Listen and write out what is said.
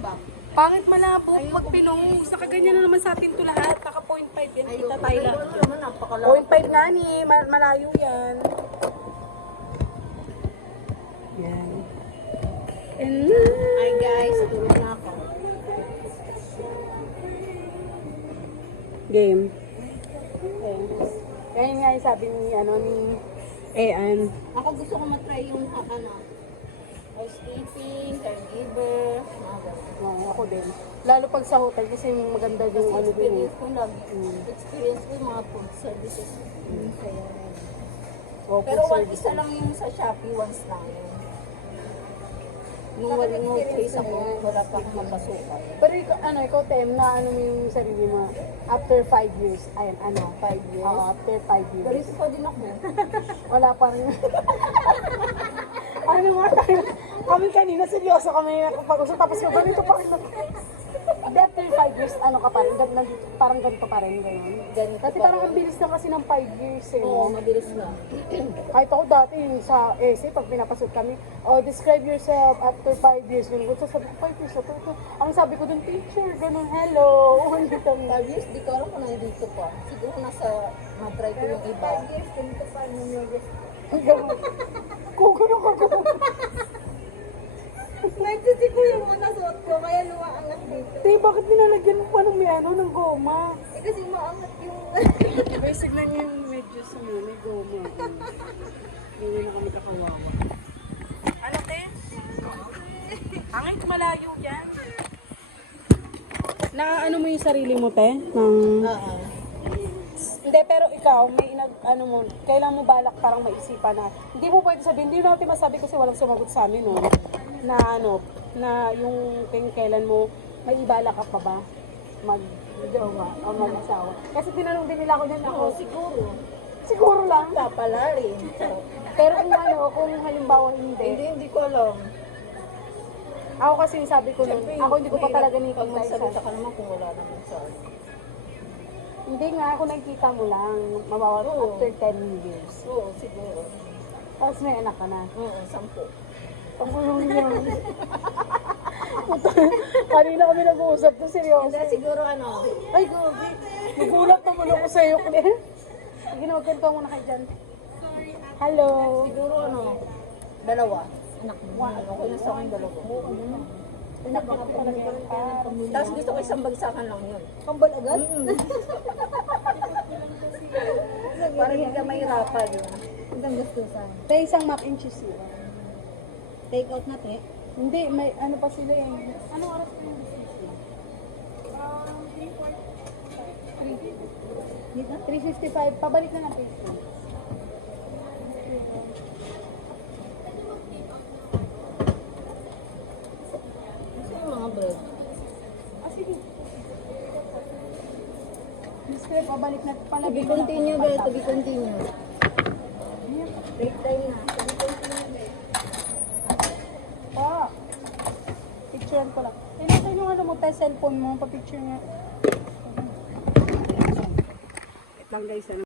ba? Pangit malabo, magpinong. Saka ganyan na naman sa atin to lahat. Naka 0.5 yan. Kita tayo lang. 0.5 nga ni, malayo yan. Yan. And Hi guys, tulog na ako. game. Okay. Kaya nga yung sabi ni, ni Ean. Ako gusto ko matry yung housekeeping, caregiver, mga ganun. Oo, ako din. Lalo pag sa hotel kasi maganda yung ano din. Experience ko yung mga food services. Kaya, Oh, pero isa lang yung sa Shopee, once lang yun. Nung face ako, wala pa akong mapasukan. Pero ikaw, Tem, na mo yung sarili mo after 5 years. Ayun, 5 years? Oo, after 5 years. Pero isa pa din ako. Wala pa rin. Ano nga tayo? Kami kanina, seryoso kami nakapag-usap. Tapos yung ganito pa rin. After 5 years, ka pa rin? Parang ganito pa rin, gano'n. Kasi parang ang bilis na kasi ng 5 years eh. Oo, mabilis na. Kahit ako dati sa essay, pag pinapasok kami, describe yourself after 5 years. Ganun, sabi ko, 5 years, ang sabi ko dun, teacher, ganun, hello. 5 years, di ko alam kung nandito pa. Siguro nasa, matry ko yung iba. 5 years, ganito pa yung Ganun. Kukuno. Nagsisi ko yung mga nasuot ko, kaya lumaangat dito. Te, bakit nilalagyan mo pa ng ng goma? Eh kasi maangat yung... Basic lang yung medyo may goma. Hindi na kami kakawawa. Ano, te? Angit, malayo yan. Na mo yung sarili mo, te? Hindi, pero ikaw, may kailan mo balak parang maisipan na, hindi mo pwede sabihin, hindi natin masabi kasi walang sumagot sa amin, no? Na na yung kailan mo, may ibalak ka pa ba? Mag-jowa o mag-asawa? Kasi tinanong din nila ako dyan ako. Siguro. Siguro lang. Pala rin. Pero kung halimbawa hindi. Hindi ko alam. Ako kasi sabi ko nun, ako hindi ko pa talaga Pag nakikita magsalita ka naman kung wala naman sa... Hindi nga, ako nakikita mo lang, mabawat after 10 years. Oo, siguro. Tapos may anak ka na. Oo, 10. Ang gulong niya. Kanina kami nag-uusap to, seryoso. Hindi, siguro Ay, gobi. Nagulat naman ako sa'yo. Sige na, magkanto muna kayo dyan. Hello. Siguro 2. Anak mo. Okay na sa akin 2. Anak ka talaga yan. Tapos gusto ko isang bagsakan lang yun. Kambal agad? Para hindi ka mahirapan. Ang gusto saan? Kaya isang mac and cheese yun. Take out na, te? Hindi, may pa sila eh. Anong oras pa yung business niya? 3:55. Pabalik na ng Facebook. Gusto yung mga bread. Sige. Miss Claire, pabalik na pala. To be continue, bread. To be continue. Break time na. To be continue, bread. Picturean ko lang. Tinatay yung mo tayo cellphone mo, pa-picture nga. Wait lang guys,